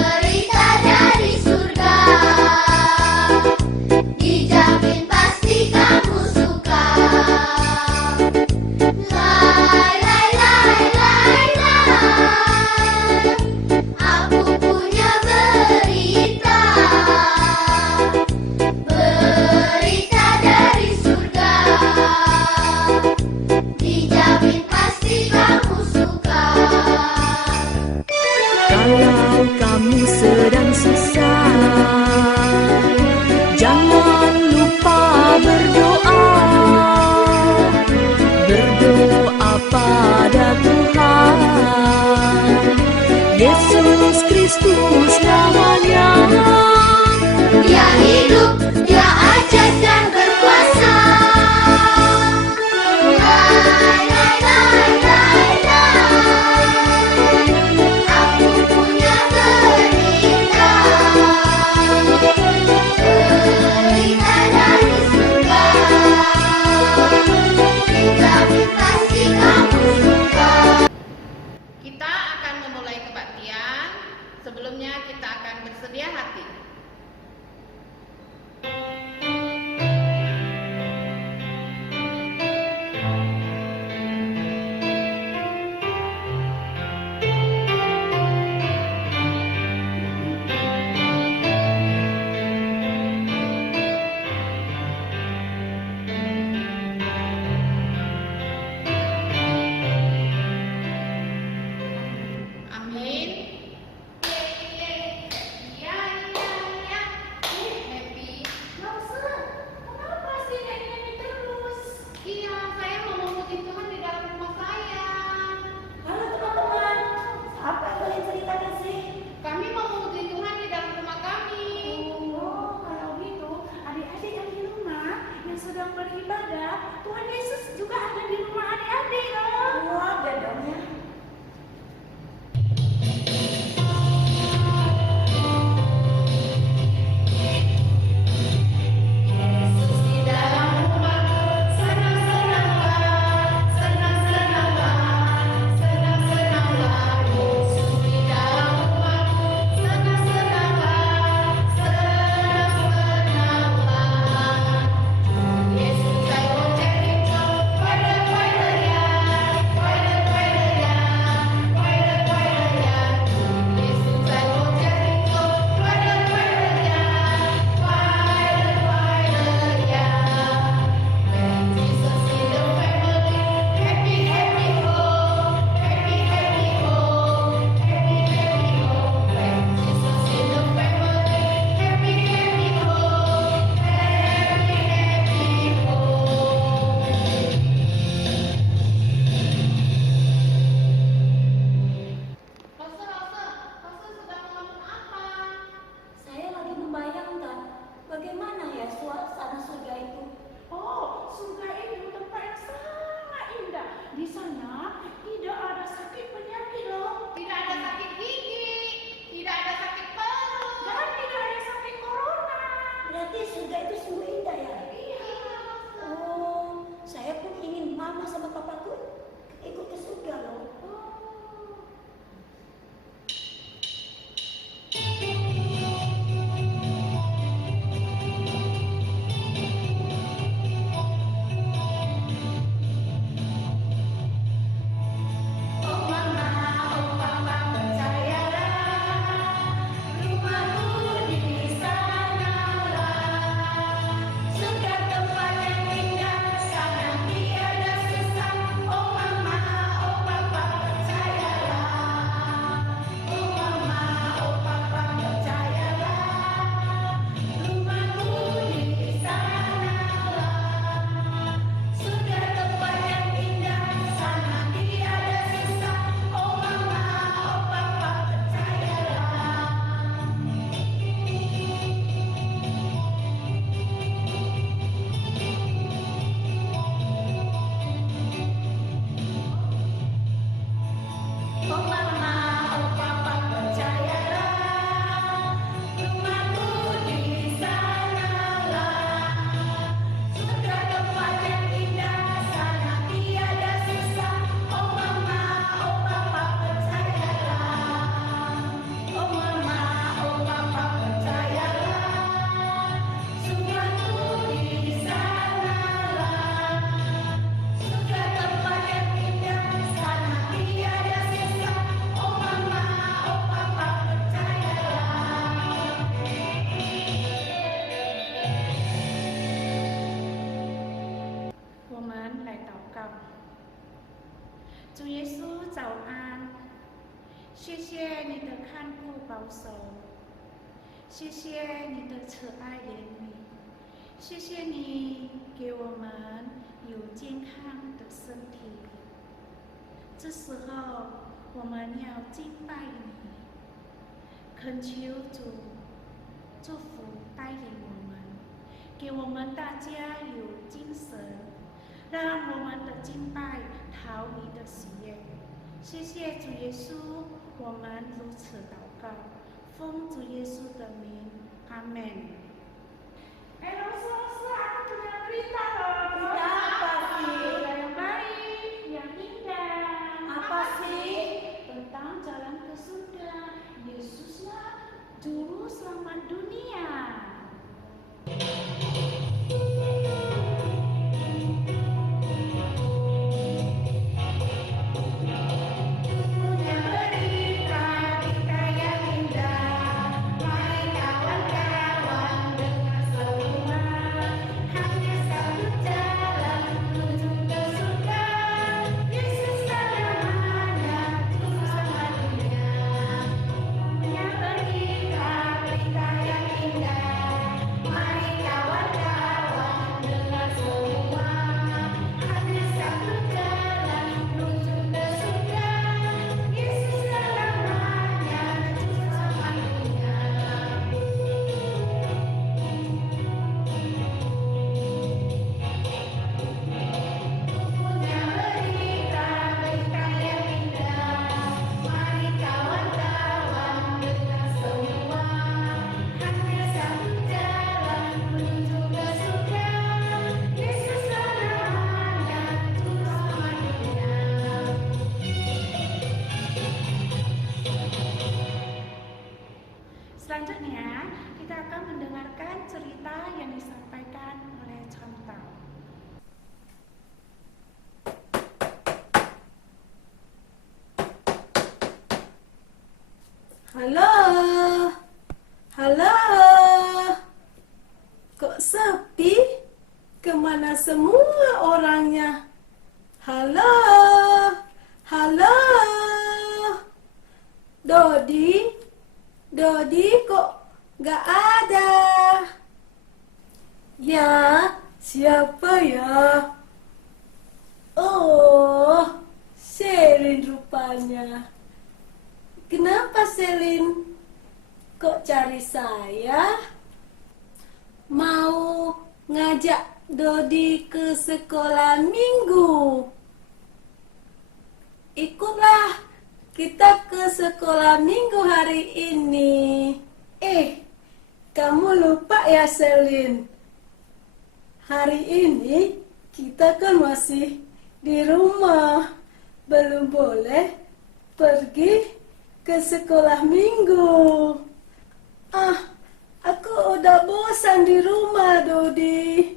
berita dari surga, dijamin pasti kamu suka. Lai, lai, lai, lai, lai, aku punya berita, berita dari surga, dijamin pasti kamu suka. Kalau kamu sedang susah, jangan lupa berdoa. Berdoa pada Tuhan. Yesus Kristus namanya. Dia hidup, dia ajaib dan berkuasa. Lai, lai, lai, lai, lai, aku punya berita, berita dari surga, dijamin pasti kamu suka. Kita akan memulai kebaktian. Sebelumnya kita akan bersedia hati. Amin. Ya, ya, 谢你的看顾保守，谢谢你的慈爱怜悯，谢谢你给我们有健康的身体。这时候我们要敬拜你，恳求主祝福带领我们，给我们大家有精神，让我们的敬拜讨你的喜悦。谢谢主耶稣，我们如此祷告，奉主耶稣的名，阿门。Langsung aku punya berita loh. Berita apa sih? Berita yang baik, yang indah. Apa sih? Tentang jalan ke surga. Yesuslah juru selamat dunia. Punya berita, berita yang indah. Mari kawan-kawan dengar semua. Hanya satu jalan menuju ke surga. Yesus namanya, juru selamat dunia. Punya berita, berita yang indah. Mari kawan-kawan dengar semua. Hanya satu jalan menuju ke surga. Yesus namanya, juru selamat dunia. Punya berita, berita yang indah. Mari kawan-kawan dengar semua. Hanya satu jalan menuju ke surga. Yesus namanya, juru selamat dunia. Selanjutnya, kita akan mendengarkan cerita yang disampaikan oleh Chantal. Halo, halo, kok sepi? Kemana semua orangnya? Halo, halo, Dodi, Dodi kok gak ada? Ya, siapa ya? Oh, Selin rupanya. Kenapa Selin? Kok cari saya? Mau ngajak Dodi ke sekolah minggu? Ikutlah kita ke sekolah minggu hari ini. Kamu lupa ya Selin? Hari ini kita kan masih di rumah, belum boleh pergi ke sekolah minggu. Aku udah bosan di rumah, Dodi.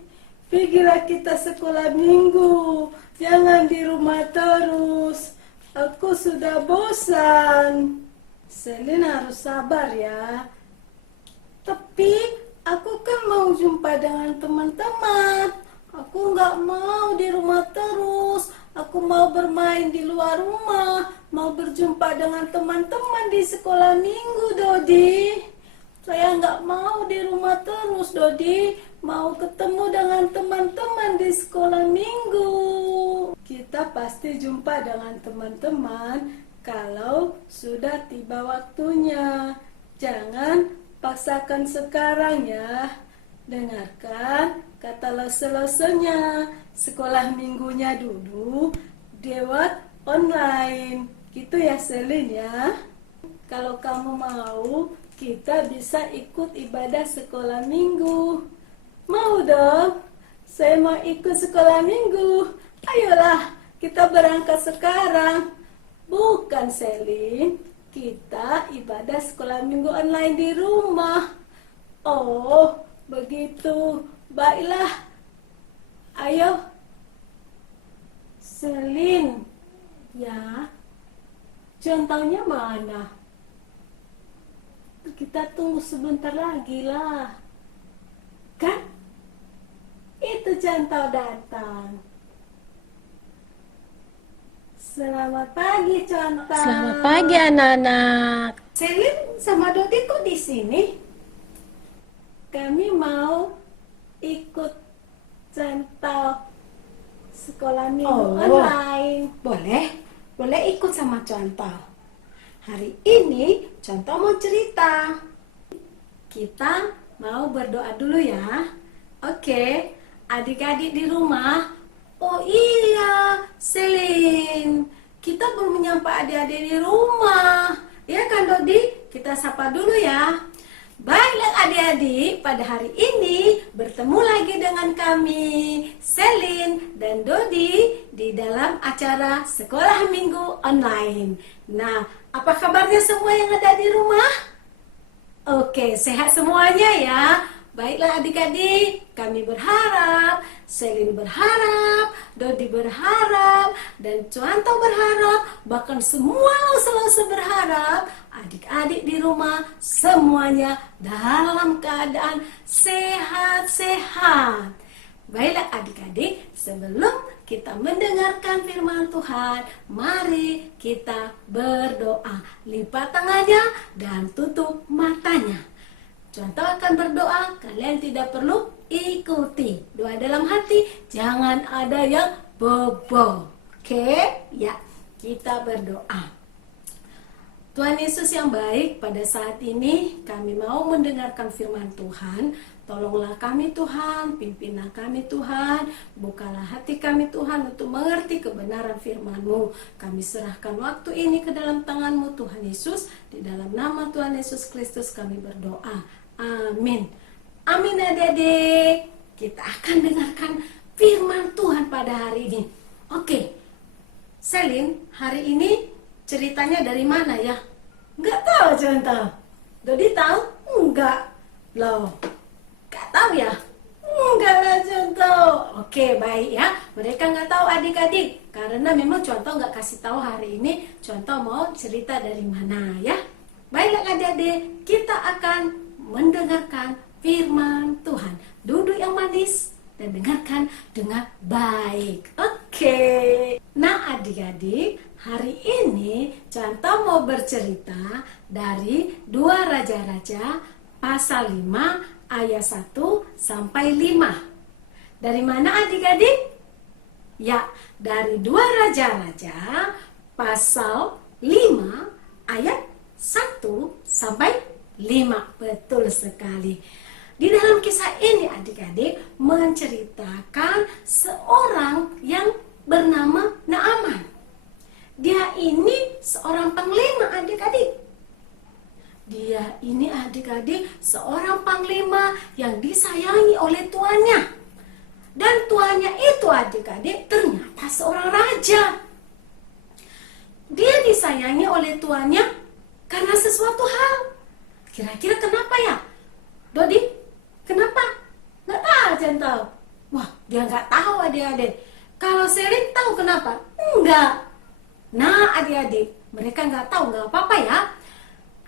Pergilah kita sekolah minggu, jangan di rumah terus. Aku sudah bosan. Selin harus sabar ya. Tapi aku kan mau jumpa dengan teman-teman. Aku nggak mau di rumah terus. Aku mau bermain di luar rumah, mau berjumpa dengan teman-teman di sekolah minggu, Dodi. Saya nggak mau di rumah terus, Dodi. Mau ketemu dengan teman-teman di sekolah minggu. Kita pasti jumpa dengan teman-teman kalau sudah tiba waktunya. Jangan paksakan sekarang ya. Dengarkan kata lose-losenya. Sekolah minggunya dulu lewat online. Gitu ya Selin ya. Kalau kamu mau, kita bisa ikut ibadah sekolah minggu. Mau dong? Saya mau ikut sekolah minggu. Ayolah, kita berangkat sekarang. Bukan Selin, kita ibadah sekolah minggu online di rumah. Oh, begitu. Baiklah. Ayo. Selin. Ya. Contohnya mana? Kita tunggu sebentar lagi lah. Kan? Itu Contoh datang. Selamat pagi, Conta. Selamat pagi anak-anak. Selin sama Dodi kok di sini? Kami mau ikut Conta sekolah minggu online. Boleh ikut sama Contoh. Hari ini Contoh mau cerita. Kita mau berdoa dulu ya. Oke, adik-adik di rumah. Oh iya, Selin, kita belum menyapa adik-adik di rumah. Ya kan Dodi? Kita sapa dulu ya. Baiklah adik-adik, pada hari ini bertemu lagi dengan kami, Selin dan Dodi di dalam acara Sekolah Minggu Online. Nah, apa kabarnya semua yang ada di rumah? Oke, sehat semuanya ya. Baiklah adik-adik, kami berharap, Selin berharap, Dodi berharap, dan Contoh berharap, bahkan semua selalu berharap adik-adik di rumah semuanya dalam keadaan sehat-sehat. Baiklah adik-adik, sebelum kita mendengarkan firman Tuhan, mari kita berdoa. Lipat tangannya dan tutup matanya. Contoh akan berdoa, kalian tidak perlu ikuti. Doa dalam hati, jangan ada yang bobo. Oke? Ya, kita berdoa. Tuhan Yesus yang baik, pada saat ini kami mau mendengarkan firman Tuhan. Tolonglah kami Tuhan, pimpinlah kami Tuhan, bukalah hati kami Tuhan untuk mengerti kebenaran firman-Mu. Kami serahkan waktu ini ke dalam tangan-Mu Tuhan Yesus. Di dalam nama Tuhan Yesus Kristus kami berdoa. Amin. Amin adik-adik. Kita akan dengarkan firman Tuhan pada hari ini. Oke, Selin, hari ini ceritanya dari mana ya? Nggak tahu Contoh. Dodi tahu? Enggak. Loh, nggak tahu ya? Enggak lah Contoh. Oke, baik ya. Mereka nggak tahu adik-adik. Karena memang Contoh nggak kasih tahu hari ini Contoh mau cerita dari mana ya. Baiklah adik-adik, kita akan mendengarkan firman Tuhan. Duduk yang manis dan dengarkan dengan baik. Oke. Nah adik-adik, hari ini Contoh mau bercerita dari 2 Raja-Raja pasal 5 ayat 1 sampai 5. Dari mana adik-adik? Ya, dari 2 Raja-Raja pasal 5 ayat 1 sampai 5. Betul sekali. Di dalam kisah ini adik-adik menceritakan seorang yang bernama Naaman. Dia ini seorang panglima adik-adik. Dia ini adik-adik seorang panglima yang disayangi oleh tuannya. Dan tuannya itu adik-adik ternyata seorang raja. Dia disayangi oleh tuannya karena sesuatu hal. Kira-kira kenapa ya? Dodi, kenapa? Nggak tahu Contoh. Wah, dia nggak tahu adik-adik. Kalau Selin tahu kenapa? Enggak. Nah adik-adik, mereka nggak tahu, nggak apa-apa ya.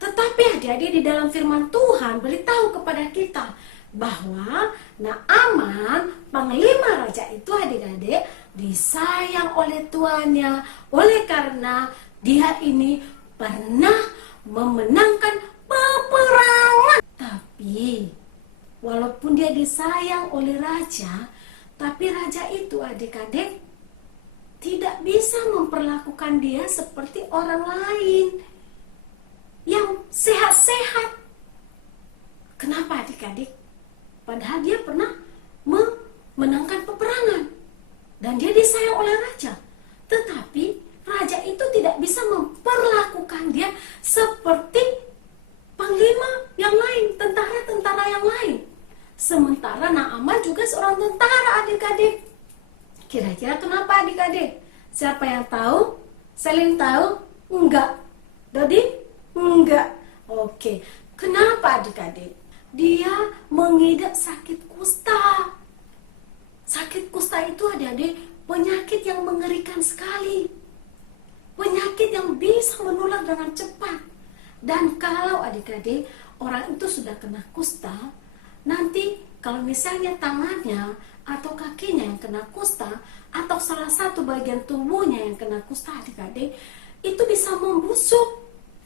Tetapi adik-adik di dalam firman Tuhan beritahu kepada kita bahwa Naaman, panglima raja itu adik-adik disayang oleh tuannya. Oleh karena dia ini pernah memenangkan peperangan. Tapi walaupun dia disayang oleh raja, tapi raja itu adik-adik tidak bisa memperlakukan dia seperti orang lain yang sehat-sehat. Kenapa adik-adik? Padahal dia pernah memenangkan peperangan dan dia disayang oleh raja. Tetapi raja itu tidak bisa memperlakukan dia seperti panglima yang lain, tentara-tentara yang lain. Sementara Naaman juga seorang tentara adik-adik. Kira-kira kenapa adik-adik? Siapa yang tahu? Selin tahu? Enggak. Dodi? Enggak. Oke. Kenapa adik-adik? Dia mengidap sakit kusta. Sakit kusta itu adik-adik penyakit yang mengerikan sekali. Penyakit yang bisa menular dengan cepat. Dan kalau adik-adik orang itu sudah kena kusta, nanti kalau misalnya tangannya atau kakinya yang kena kusta, atau salah satu bagian tubuhnya yang kena kusta, adik-adik, itu bisa membusuk.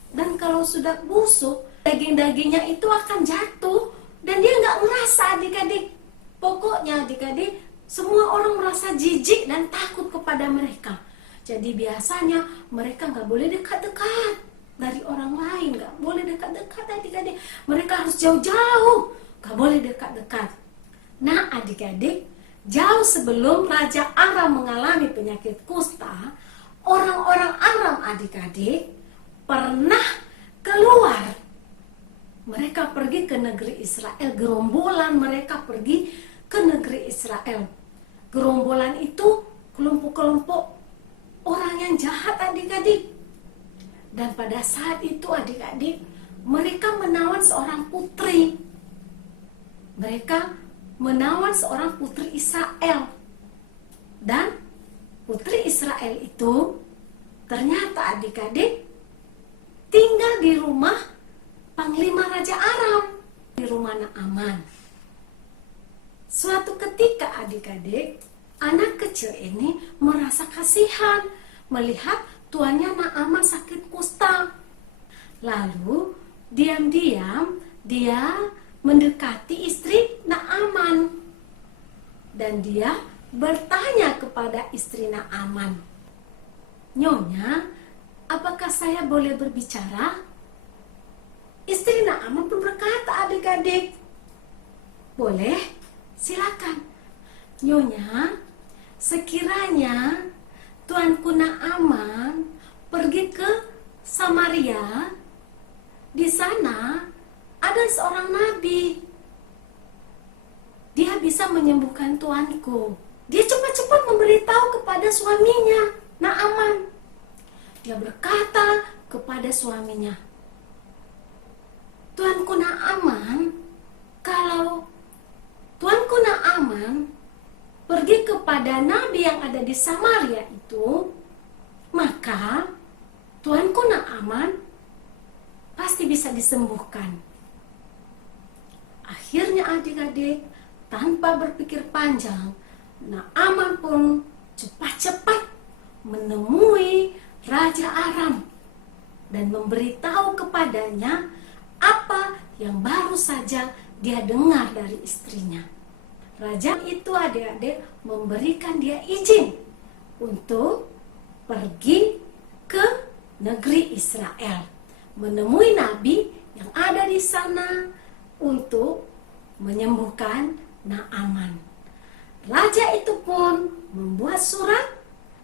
Dan kalau sudah busuk, daging-dagingnya itu akan jatuh, dan dia nggak merasa, adik-adik. Pokoknya adik-adik, semua orang merasa jijik dan takut kepada mereka. Jadi biasanya mereka nggak boleh dekat-dekat dari orang lain, nggak boleh dekat-dekat, adik-adik. Mereka harus jauh-jauh, nggak boleh dekat-dekat. Nah adik-adik, jauh sebelum Raja Aram mengalami penyakit kusta, orang-orang Aram, adik-adik, pernah keluar. Mereka pergi ke negeri Israel, gerombolan mereka pergi ke negeri Israel. Gerombolan itu kelompok-kelompok orang yang jahat, adik-adik. Dan pada saat itu adik-adik, mereka menawan seorang putri. Mereka menawan seorang putri Israel. Dan putri Israel itu ternyata adik-adik tinggal di rumah Panglima Raja Aram, di rumah Naaman. Suatu ketika adik-adik, anak kecil ini merasa kasihan melihat tuannya Naaman sakit kusta. Lalu diam-diam dia mendekati istri Naaman. Dan dia bertanya kepada istri Naaman, "Nyonya, apakah saya boleh berbicara?" Istri Naaman pun berkata, adik-adik, "Boleh, silakan." "Nyonya, sekiranya tuanku Naaman pergi ke Samaria, di sana ada seorang nabi. Dia bisa menyembuhkan tuanku." Dia cepat-cepat memberitahu kepada suaminya, Naaman. Dia berkata kepada suaminya, "Tuanku Naaman, kalau tuanku Naaman pergi kepada nabi yang ada di Samaria itu, maka tuanku Naaman pasti bisa disembuhkan." Akhirnya adik-adik, tanpa berpikir panjang, Naaman pun cepat-cepat menemui Raja Aram dan memberitahu kepadanya apa yang baru saja dia dengar dari istrinya. Raja itu adik-adik memberikan dia izin untuk pergi ke negeri Israel, menemui nabi yang ada di sana untuk menyembuhkan Naaman. Raja itu pun membuat surat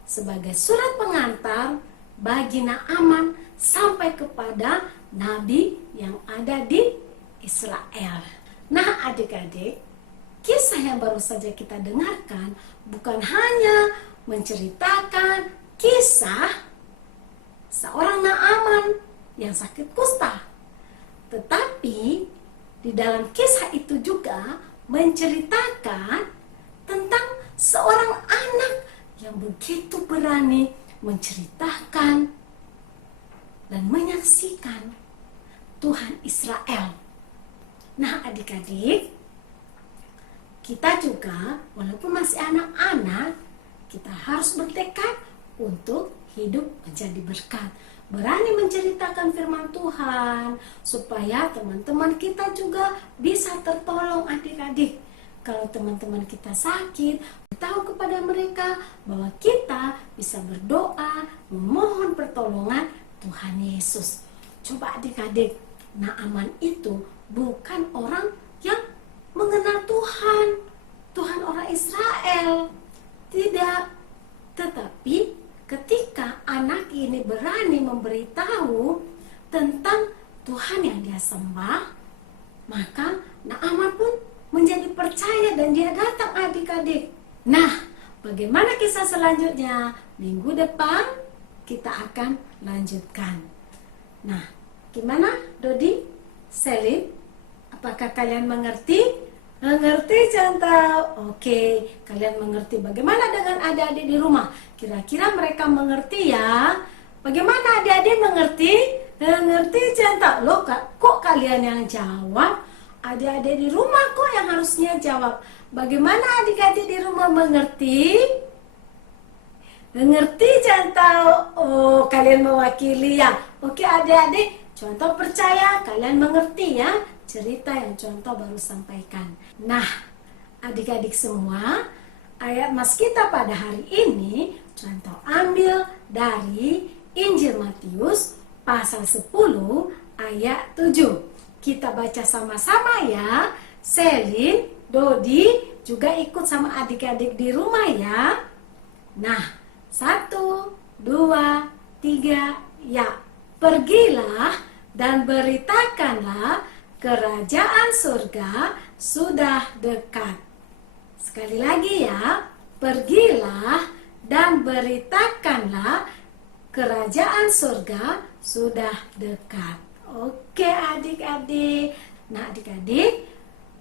sebagai surat pengantar bagi Naaman sampai kepada nabi yang ada di Israel. Nah adik-adik, kisah yang baru saja kita dengarkan bukan hanya menceritakan kisah seorang Naaman yang sakit kusta, tetapi di dalam kisah itu juga menceritakan tentang seorang anak yang begitu berani menceritakan dan menyaksikan Tuhan Israel. Nah adik-adik, kita juga walaupun masih anak-anak, kita harus bertekad untuk hidup menjadi berkat, berani menceritakan firman Tuhan, supaya teman-teman kita juga bisa tertolong adik-adik. Kalau teman-teman kita sakit, tahu kepada mereka bahwa kita bisa berdoa, memohon pertolongan Tuhan Yesus. Coba adik-adik, Naaman itu bukan orang yang mengenal Tuhan, Tuhan orang Israel. Tidak. Tetapi ketika anak ini berani memberitahu tentang Tuhan yang dia sembah, maka Naaman pun menjadi percaya dan dia datang adik-adik. Nah, bagaimana kisah selanjutnya? Minggu depan kita akan lanjutkan. Nah, gimana Dodi? Selin? Apakah kalian mengerti? Mengerti Chantal? Oke, kalian mengerti. Bagaimana dengan adik-adik di rumah? Kira-kira mereka mengerti ya? Bagaimana adik-adik mengerti? Mengerti Chantal? Loh, kok kalian yang jawab? Adik-adik di rumah kok yang harusnya jawab. Bagaimana adik-adik di rumah mengerti? Mengerti contoh? Oh, kalian mewakili ya. Oke adik-adik, contoh percaya kalian mengerti ya cerita yang contoh baru sampaikan. Nah, adik-adik semua, ayat mas kita pada hari ini contoh ambil dari Injil Matius pasal 10 ayat 7. Kita baca sama-sama ya. Selin, Dodi juga ikut sama adik-adik di rumah ya. Nah, 1, 2, 3, ya. Pergilah dan beritakanlah kerajaan surga sudah dekat. Sekali lagi ya. Pergilah dan beritakanlah kerajaan surga sudah dekat. Oke adik-adik. Nah adik-adik,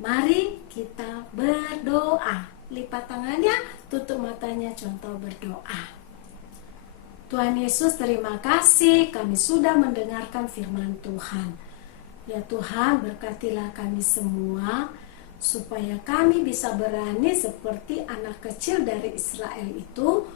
mari kita berdoa. Lipat tangannya, tutup matanya, contoh berdoa. Tuhan Yesus, terima kasih kami sudah mendengarkan firman Tuhan. Ya Tuhan, berkatilah kami semua supaya kami bisa berani seperti anak kecil dari Israel itu,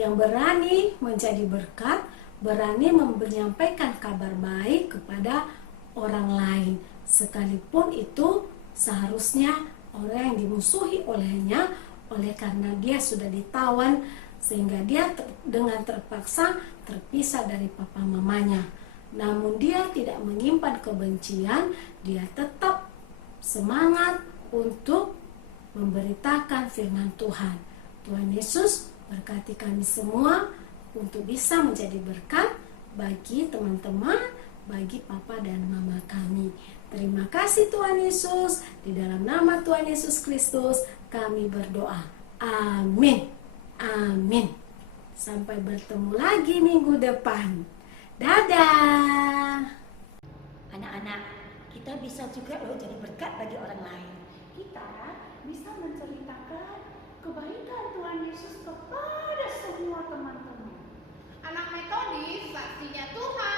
yang berani menjadi berkat, berani menyampaikan kabar baik kepada orang lain, sekalipun itu seharusnya orang yang dimusuhi olehnya, oleh karena dia sudah ditawan sehingga dia dengan terpaksa terpisah dari papa mamanya. Namun dia tidak menyimpan kebencian, dia tetap semangat untuk memberitakan firman Tuhan. Tuhan Yesus berkati kami semua untuk bisa menjadi berkat bagi teman-teman, bagi papa dan mama kami. Terima kasih Tuhan Yesus. Di dalam nama Tuhan Yesus Kristus kami berdoa. Amin. Amin. Sampai bertemu lagi minggu depan. Dadah. Anak-anak, kita bisa juga loh jadi berkat bagi orang lain. Kita bisa menceritakan kebaikan Tuhan Yesus kepada semua teman-teman. Anak metodis, saksinya Tuhan.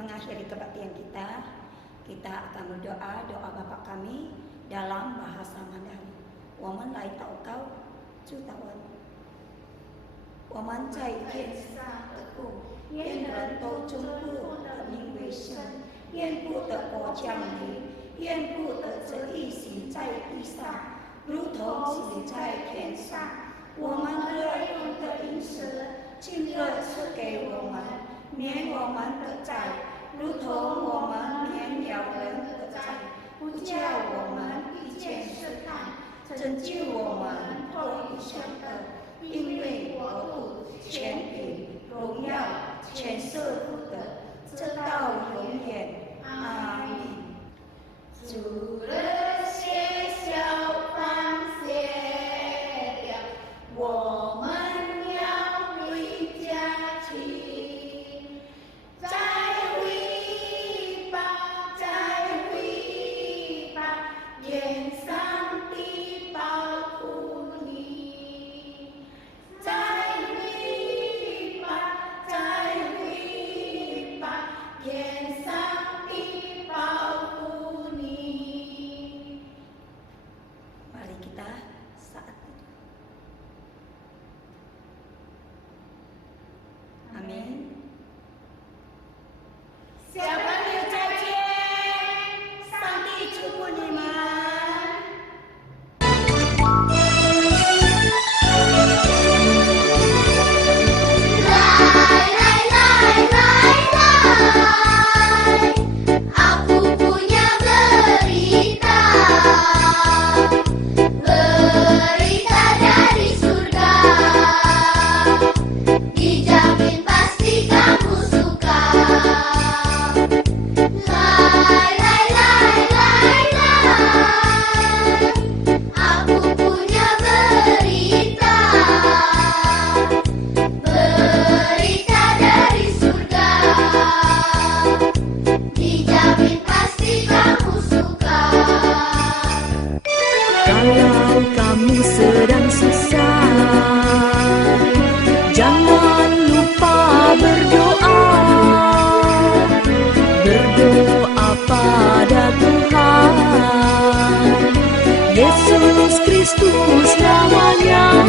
Mengakhiri kebaktian kita, kita akan berdoa doa Bapa kami dalam bahasa Mandarin. 我们来祷告，主祷文。我们在天上的父，愿人都尊父的名为圣，愿父的国降临，愿父的旨意行在地上，如同行在天上。我们日用的饮食，今日赐给我们，免我们的债，如同我拯救我们脱离凶恶，因为国度、权柄、荣耀、全是父的，直到永远。阿门。主的血小放血了，我们要回家去。再会吧，再会吧，愿上帝保护你。再会吧，再会吧，愿上帝保护你。Mari kita saat itu. Amin. Siapa yang janji? 上帝祝福你们。Aku punya berita, berita dari surga. Dijamin pasti kamu suka. Lai lai lai lai lai. Aku punya berita, berita dari surga. Dijamin pasti kamu suka. Kalau kamu sedang susah, jangan lupa berdoa. Berdoa pada Tuhan, Yesus Kristus namanya.